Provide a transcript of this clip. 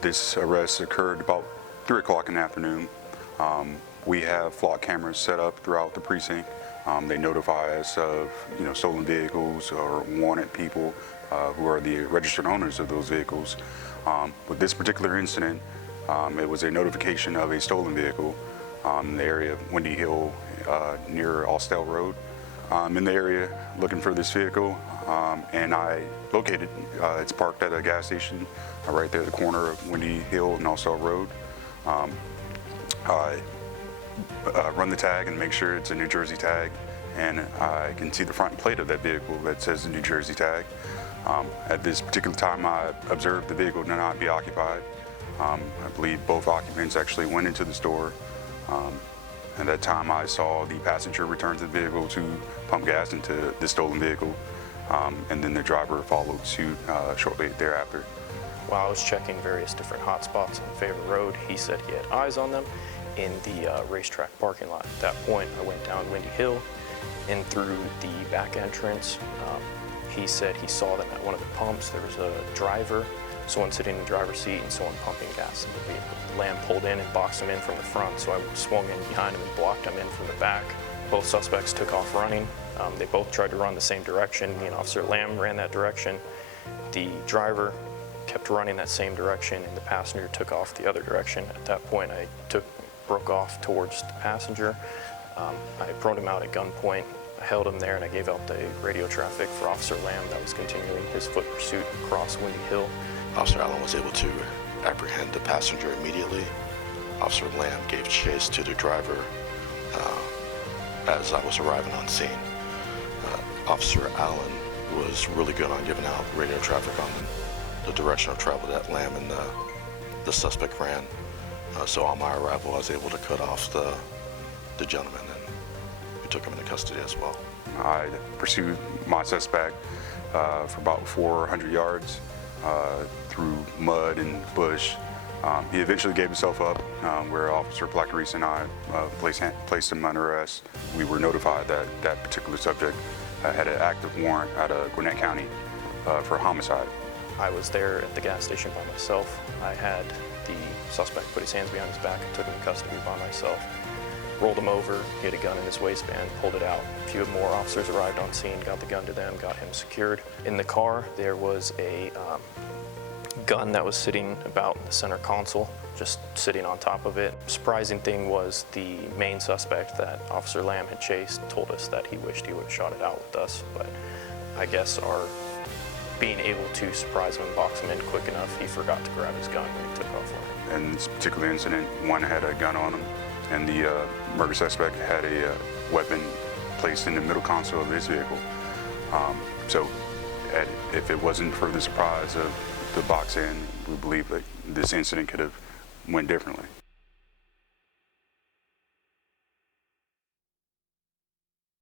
This arrest occurred about 3 o'clock in the afternoon. We have flock cameras set up throughout the precinct. They notify us of stolen vehicles or wanted people who are the registered owners of those vehicles. With this particular incident, it was a notification of a stolen vehicle in the area of Windy Hill near Austell Road. In the area looking for this vehicle, and I located it's parked at a gas station right there at the corner of Windy Hill and Austell Road. I run the tag and make sure it's a New Jersey tag, and I can see the front plate of that vehicle that says the New Jersey tag. At this particular time, I observed the vehicle to not be occupied. I believe both occupants actually went into the store. At that time, I saw the passenger return to the vehicle to pump gas into the stolen vehicle, and then the driver followed suit shortly thereafter. While I was checking various different hotspots on Favor Road, he said he had eyes on them in the racetrack parking lot. At that point, I went down Windy Hill and through the back entrance. He said he saw them at one of the pumps. There was a driver, someone sitting in the driver's seat, and someone pumping gas in the vehicle. Lamb pulled in and boxed him in from the front, so I swung in behind him and blocked him in from the back. Both suspects took off running. They both tried to run the same direction. Me and Officer Lamb ran that direction. The driver kept running that same direction, and the passenger took off the other direction. At that point, I broke off towards the passenger. I brought him out at gunpoint. I held him there, and I gave out the radio traffic for Officer Lamb that was continuing his foot pursuit across Windy Hill. Officer Allen was able to apprehend the passenger immediately. Officer Lamb gave chase to the driver as I was arriving on scene. Officer Allen was really good on giving out radio traffic on the direction of travel that Lamb and the suspect ran. So on my arrival, I was able to cut off the gentleman, and we took him into custody as well. I pursued my suspect for about 400 yards through mud and bush. He eventually gave himself up, where Officer Placarice and I placed him under arrest. We were notified that that particular subject had an active warrant out of Gwinnett County for homicide. I was there at the gas station by myself. I had the suspect put his hands behind his back, took him into custody by myself, rolled him over, he had a gun in his waistband, pulled it out. A few more officers arrived on scene, got the gun to them, got him secured. In the car, there was a gun that was sitting about in the center console, just sitting on top of it. Surprising thing was the main suspect that Officer Lamb had chased told us that he wished he would have shot it out with us, but I guess our being able to surprise him and box him in quick enough, he forgot to grab his gun when he took off for it. In this particular incident, one had a gun on him, and the murder suspect had a weapon placed in the middle console of his vehicle. If it wasn't for the surprise of the box in, we believe that this incident could have went differently.